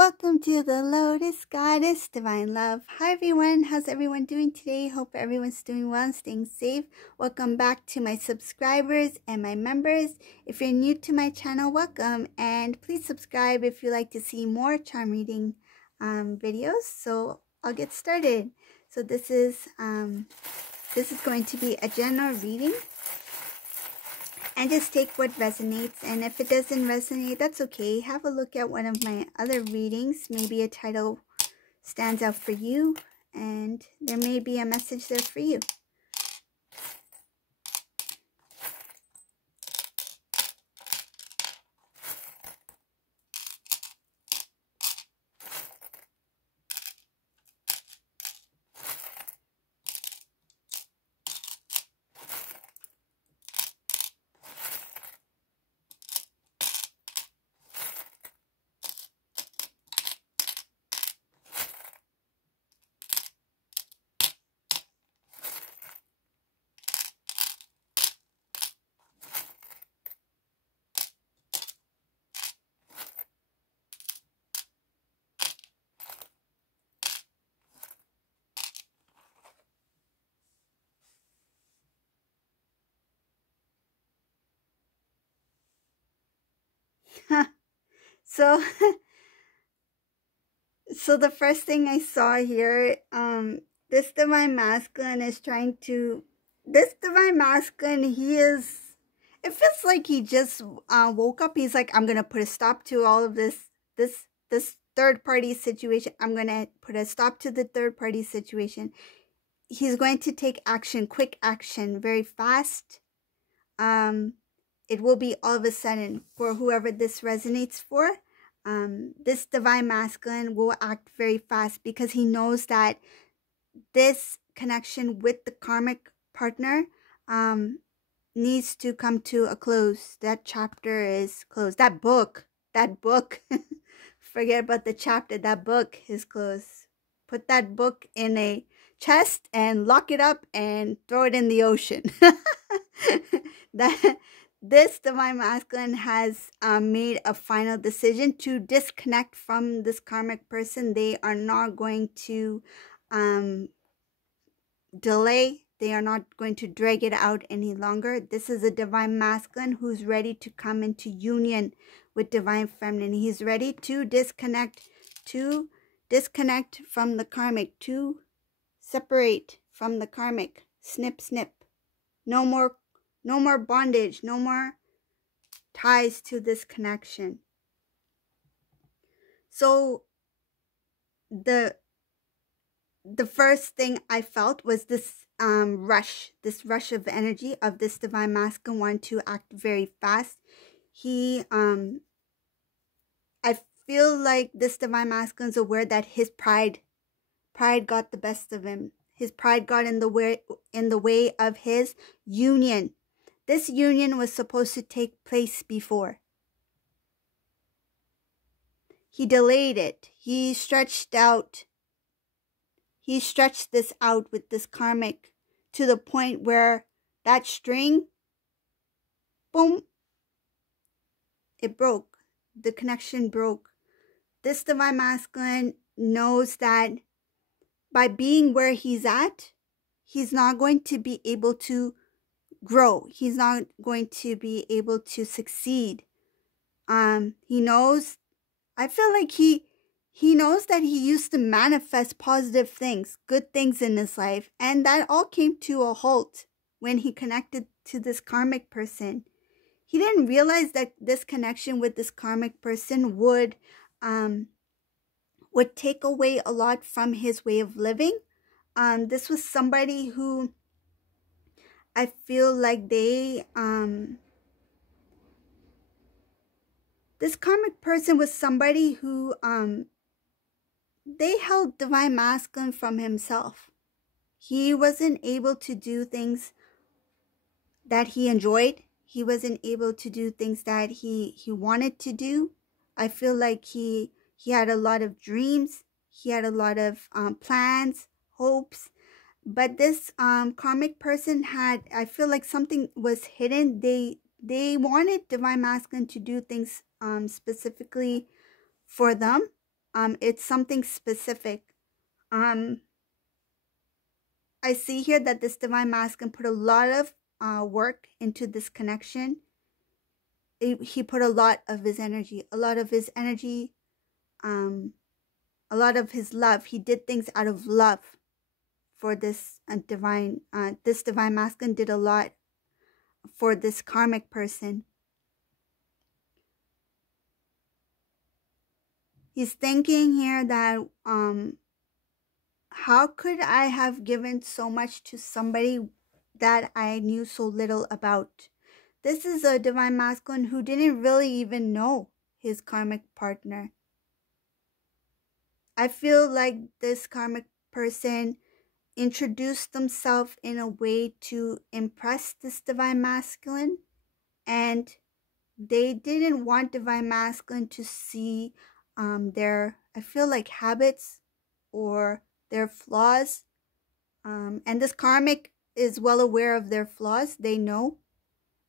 Welcome to the Lotus Goddess Divine Love. Hi everyone, how's everyone doing today? Hope everyone's doing well and staying safe. Welcome back to my subscribers and my members. If you're new to my channel, welcome, and please subscribe if you like to see more charm reading videos. So I'll get started. So this is going to be a general reading. And just take what resonates, and if it doesn't resonate, that's okay. Have a look at one of my other readings. Maybe a title stands out for you, and there may be a message there for you. So the first thing I saw here, this Divine Masculine is trying to, it feels like he just woke up. He's like, I'm going to put a stop to all of this third party situation. I'm going to put a stop to the third party situation. He's going to take action, quick action, very fast. It will be all of a sudden for whoever this resonates for. This Divine Masculine will act very fast because he knows that this connection with the karmic partner needs to come to a close. That chapter is closed. That book, forget about the chapter. That book is closed. Put that book in a chest and lock it up and throw it in the ocean. This Divine Masculine has made a final decision to disconnect from this karmic person. They are not going to delay. They are not going to drag it out any longer. This is a Divine Masculine who's ready to come into union with Divine Feminine. He's ready to disconnect from the karmic, to separate from the karmic. Snip, snip. No more bondage, no more ties to this connection. So the first thing I felt was this rush of energy of this Divine Masculine wanting to act very fast. I feel like this Divine Masculine is aware that his pride got the best of him. His pride got in the way of his union. This union was supposed to take place before. He delayed it. He stretched this out with this karmic to the point where that string, boom, it broke. The connection broke. This Divine Masculine knows that by being where he's at, he's not going to be able to grow. He's not going to be able to succeed. He knows, I feel like he knows that he used to manifest positive things, good things in his life, and that all came to a halt when he connected to this karmic person. He didn't realize that this connection with this karmic person would take away a lot from his way of living. This was somebody who I feel like this karmic person was somebody who they held Divine Masculine from himself. He wasn't able to do things that he enjoyed. He wasn't able to do things that he wanted to do. I feel like he had a lot of dreams. He had a lot of plans, hopes. But this karmic person had, I feel like something was hidden. They wanted Divine Masculine to do things specifically for them. It's something specific. I see here that this divine masculine put a lot of work into this connection. He put a lot of his energy, a lot of his love. He did things out of love for this divine masculine did a lot for this karmic person. He's thinking here that how could I have given so much to somebody that I knew so little about? This is a divine masculine who didn't really even know his karmic partner. I feel like this karmic person introduced themselves in a way to impress this divine masculine, and they didn't want divine masculine to see their, I feel like, habits or their flaws. And this karmic is well aware of their flaws. They know.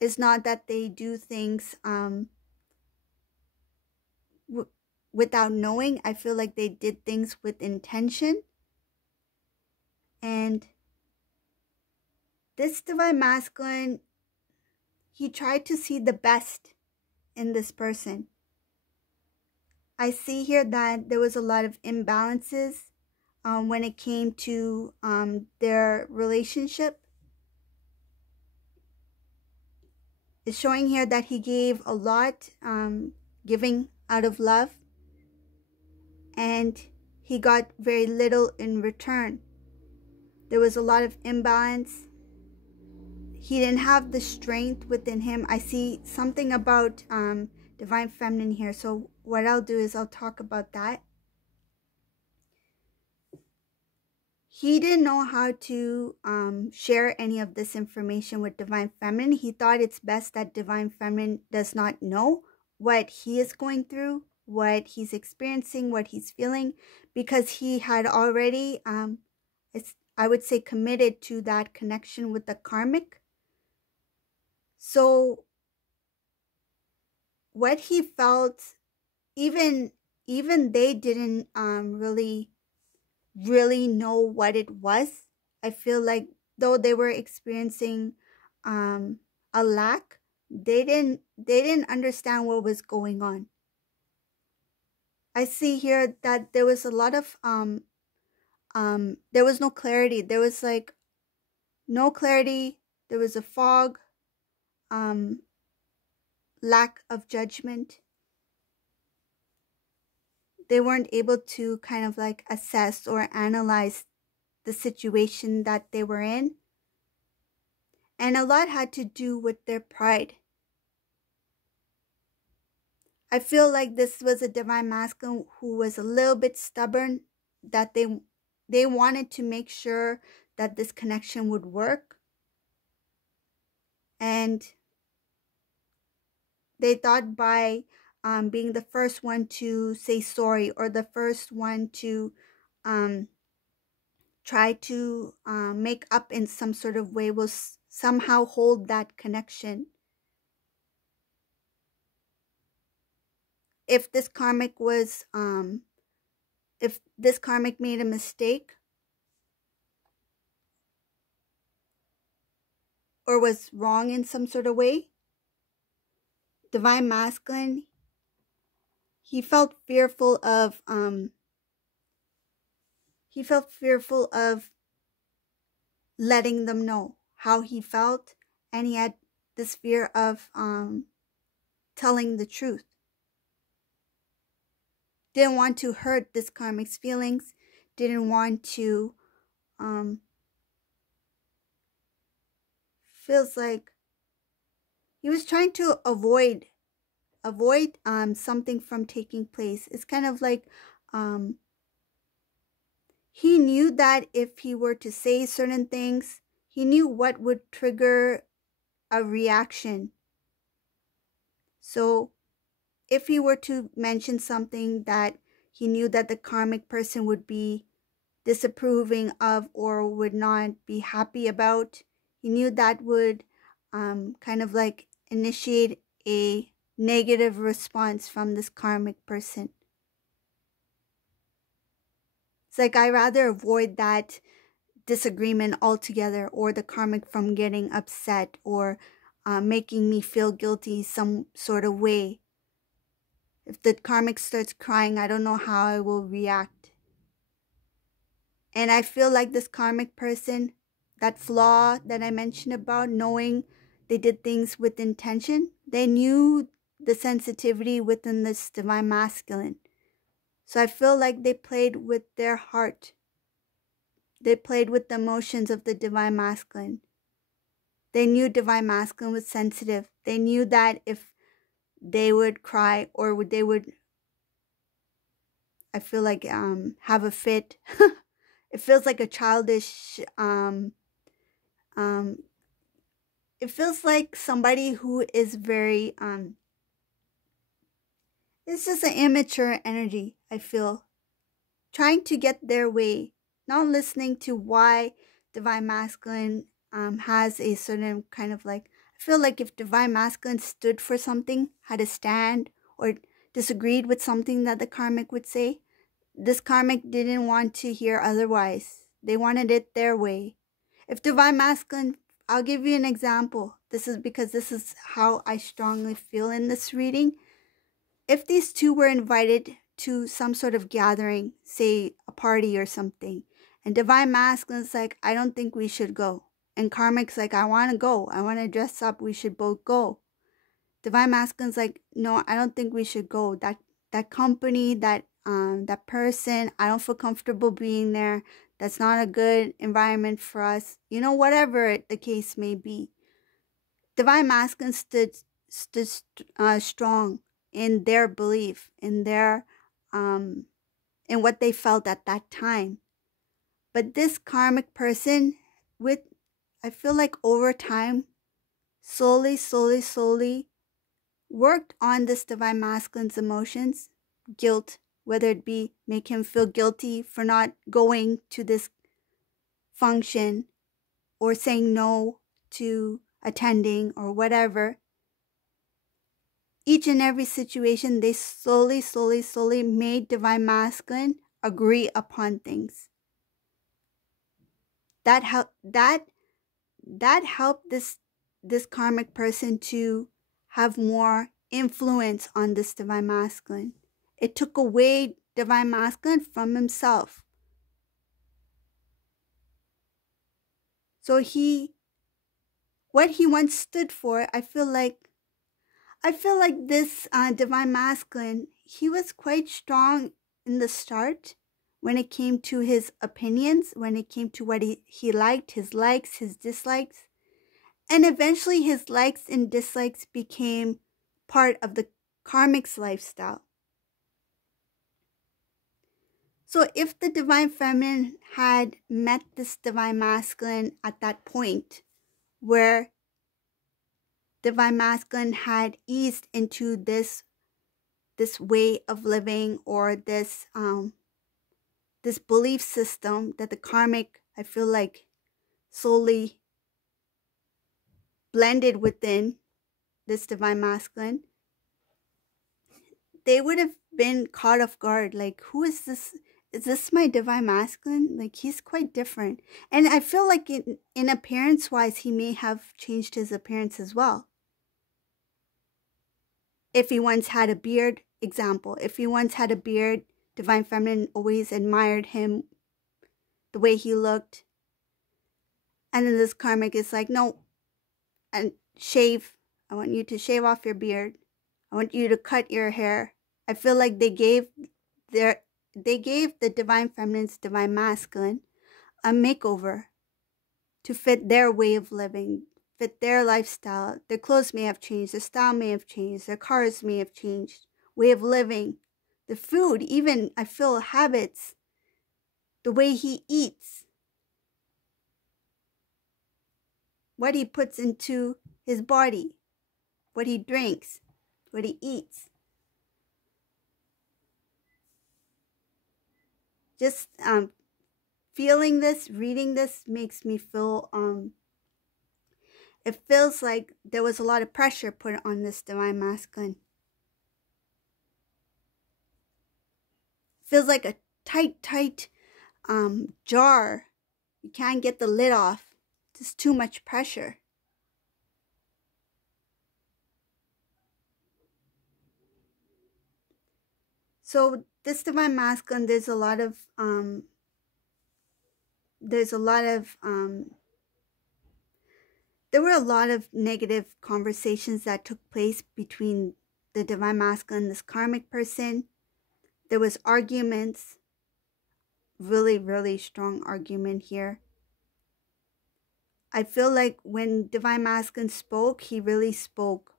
It's not that they do things without knowing. I feel like they did things with intention. And this divine masculine, he tried to see the best in this person. I see here that there was a lot of imbalances when it came to their relationship. It's showing here that he gave a lot, giving out of love, and he got very little in return. There was a lot of imbalance. He didn't have the strength within him. I see something about divine feminine here. So what I'll do is I'll talk about that. He didn't know how to share any of this information with divine feminine. He thought it's best that divine feminine does not know what he is going through, what he's experiencing, what he's feeling, because he had already, I would say, committed to that connection with the karmic. So what he felt, even they didn't really know what it was. I feel like though they were experiencing a lack, they didn't understand what was going on. I see here that there was a lot of there was no clarity. There was like no clarity. There was a fog, lack of judgment. They weren't able to kind of like assess or analyze the situation that they were in. And a lot had to do with their pride. I feel like this was a divine masculine who was a little bit stubborn, that they wanted to make sure that this connection would work. And they thought by being the first one to say sorry, or the first one to try to make up in some sort of way, will somehow hold that connection. If this karmic was, if this karmic made a mistake or was wrong in some sort of way, divine masculine, he felt fearful of letting them know how he felt, and he had this fear of telling the truth. Didn't want to hurt this karmic's feelings, didn't want to feels like he was trying to avoid something from taking place. It's kind of like he knew that if he were to say certain things, he knew what would trigger a reaction. So if he were to mention something that he knew that the karmic person would be disapproving of or would not be happy about, he knew that would kind of like initiate a negative response from this karmic person. It's like I rather avoid that disagreement altogether, or the karmic from getting upset or making me feel guilty some sort of way. If the karmic starts crying, I don't know how I will react. And I feel like this karmic person, that flaw that I mentioned about knowing they did things with intention, they knew the sensitivity within this divine masculine. So I feel like they played with their heart. They played with the emotions of the divine masculine. They knew divine masculine was sensitive. They knew that if they would cry or they would, I feel like, have a fit. It feels like a childish, it feels like somebody who is very, it's just an immature energy, I feel. Trying to get their way, not listening to why divine masculine has a certain kind of like, I feel like if divine masculine stood for something, had a stand, or disagreed with something that the karmic would say, this karmic didn't want to hear otherwise. They wanted it their way. If divine masculine, I'll give you an example. This is because this is how I strongly feel in this reading. If these two were invited to some sort of gathering, say a party or something, and divine masculine's like, I don't think we should go. And karmic's like, I want to go. I want to dress up. We should both go. Divine masculine's like, no, I don't think we should go. That company, that person, I don't feel comfortable being there. That's not a good environment for us. You know, whatever the case may be. Divine masculine stood strong in their belief, in their in what they felt at that time. But this karmic person, I feel like over time, slowly worked on this divine masculine's emotions, guilt, whether it be make him feel guilty for not going to this function or saying no to attending or whatever. Each and every situation, they slowly made divine masculine agree upon things. That helped this karmic person to have more influence on this divine masculine. It took away divine masculine from himself. So what he once stood for, I feel like this divine masculine, he was quite strong in the start when it came to his opinions, when it came to what he liked, his likes, his dislikes. And eventually his likes and dislikes became part of the karmic's lifestyle. So if the divine feminine had met this divine masculine at that point where divine masculine had eased into this way of living, or this belief system that the karmic, I feel like, slowly blended within this divine masculine, they would have been caught off guard. Like, who is this? Is this my divine masculine? Like, he's quite different. And I feel like in appearance-wise, he may have changed his appearance as well. If he once had a beard, example, if he once had a beard, divine feminine always admired him, the way he looked. And then this karmic is like, no, and shave. I want you to shave off your beard. I want you to cut your hair. I feel like they gave the divine feminine's divine masculine a makeover to fit their way of living, fit their lifestyle. Their clothes may have changed, their style may have changed, their cars may have changed, way of living, the food, even I feel habits, the way he eats, what he puts into his body, what he drinks, what he eats. Just feeling this, reading this makes me feel, it feels like there was a lot of pressure put on this divine masculine. Feels like a tight jar. You can't get the lid off. There's too much pressure. So this divine masculine, there were a lot of negative conversations that took place between the divine masculine and this karmic person. There was arguments, really, really strong argument here. I feel like when divine masculine spoke, he really spoke.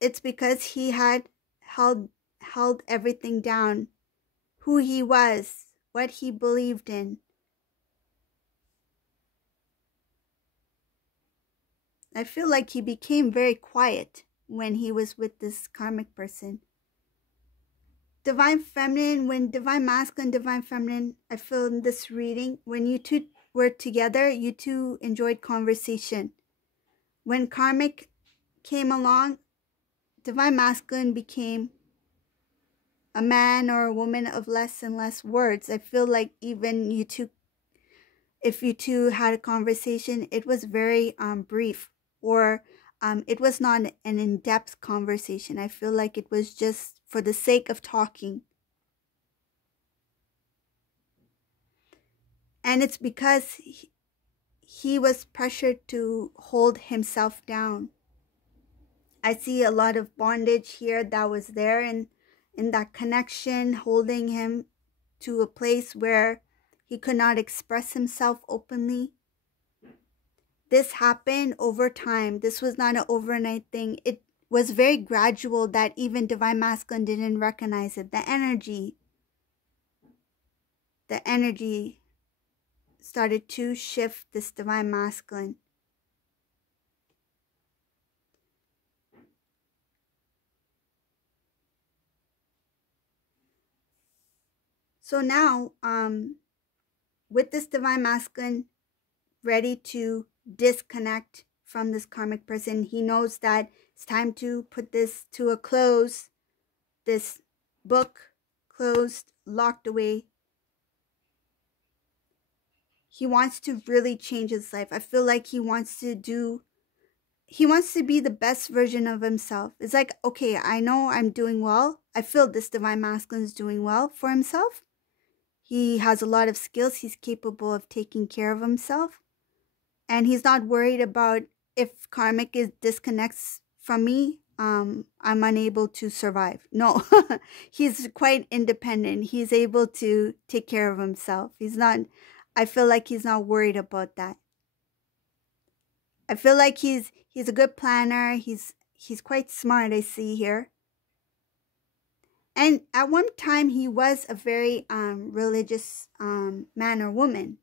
It's because he had held everything down, who he was, what he believed in. I feel like he became very quiet when he was with this karmic person. Divine feminine, when divine masculine, divine feminine, I feel in this reading, when you two were together, you two enjoyed conversation. When karmic came along, divine masculine became a man or a woman of less and less words. I feel like even you two, if you two had a conversation, it was very brief, or it was not an in-depth conversation. I feel like it was just for the sake of talking. And it's because he was pressured to hold himself down. I see a lot of bondage here that was there, and in that connection, holding him to a place where he could not express himself openly. This happened over time. This was not an overnight thing. It was very gradual that even divine masculine didn't recognize it. The energy started to shift this divine masculine. So now, with this divine masculine ready to disconnect from this karmic person, he knows that it's time to put this to a close. This book closed, locked away. He wants to really change his life. I feel like he wants to be the best version of himself. It's like, okay, I know I'm doing well. I feel this divine masculine is doing well for himself. He has a lot of skills. He's capable of taking care of himself. And he's not worried about if karmic disconnects from me, I'm unable to survive. No, he's quite independent. He's able to take care of himself. I feel like he's not worried about that. I feel like he's a good planner. He's quite smart, I see here. And at one time, he was a very religious man or woman.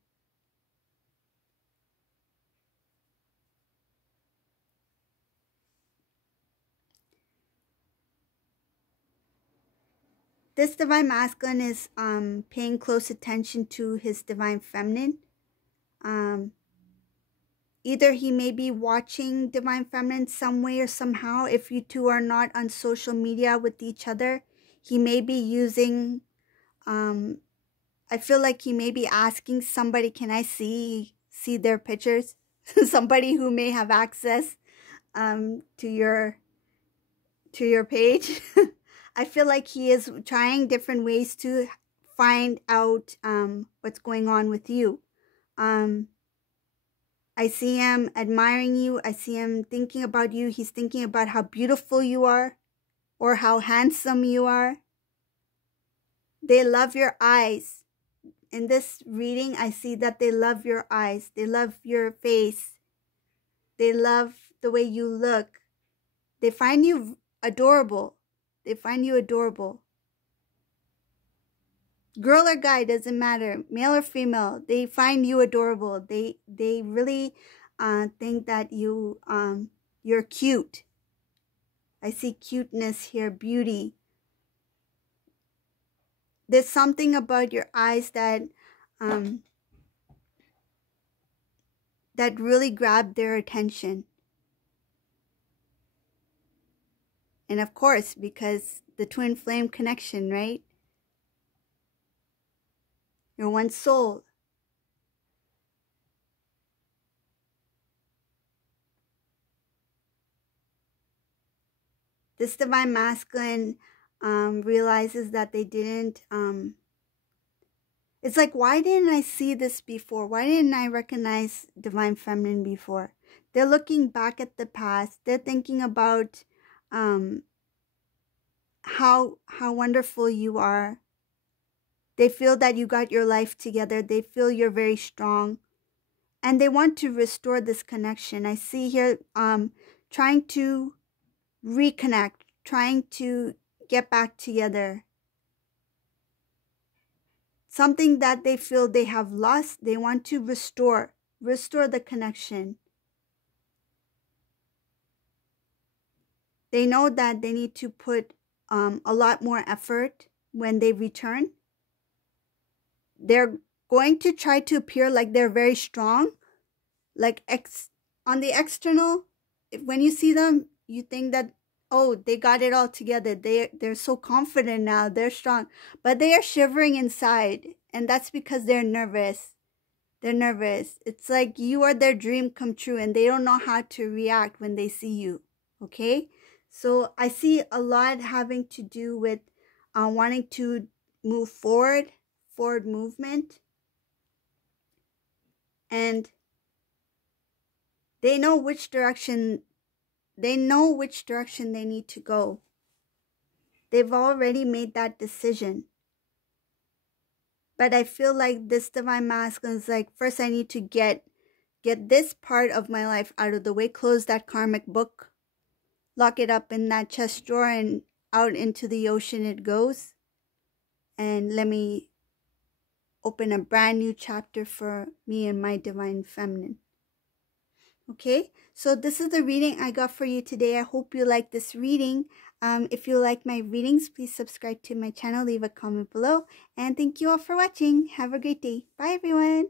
This divine masculine is paying close attention to his divine feminine. Either he may be watching divine feminine some way or somehow. If you two are not on social media with each other, he may be using, I feel like he may be asking somebody, can I see their pictures? Somebody who may have access to your page. I feel like he is trying different ways to find out what's going on with you. I see him admiring you. I see him thinking about you. He's thinking about how beautiful you are or how handsome you are. They love your eyes. In this reading, I see that they love your eyes. They love your face. They love the way you look. They find you adorable. They find you adorable. Girl or guy, doesn't matter. Male or female, they find you adorable. They really think that you're cute. I see cuteness here, beauty. There's something about your eyes that that really grabbed their attention. And of course, because the twin flame connection, right? You're one soul. This divine masculine realizes that they didn't, it's like, why didn't I see this before? Why didn't I recognize divine feminine before? They're looking back at the past. They're thinking about how wonderful you are. They feel that you got your life together. They feel you're very strong. And they want to restore this connection. I see here trying to reconnect, trying to get back together. Something that they feel they have lost, they want to restore the connection. They know that they need to put a lot more effort when they return. They're going to try to appear like they're very strong. Like on the external, when you see them, you think that, oh, they got it all together. They're so confident now. They're strong. But they are shivering inside. And that's because they're nervous. They're nervous. It's like you are their dream come true. And they don't know how to react when they see you. Okay? So I see a lot having to do with wanting to move forward movement. And they know which direction they need to go. They've already made that decision. But I feel like this divine masculine is like, first I need to get this part of my life out of the way, close that karmic book, lock it up in that chest drawer, and out into the ocean it goes. And let me open a brand new chapter for me and my divine feminine. Okay, so this is the reading I got for you today. I hope you like this reading. If you like my readings, please subscribe to my channel, leave a comment below, and thank you all for watching. Have a great day. Bye, everyone.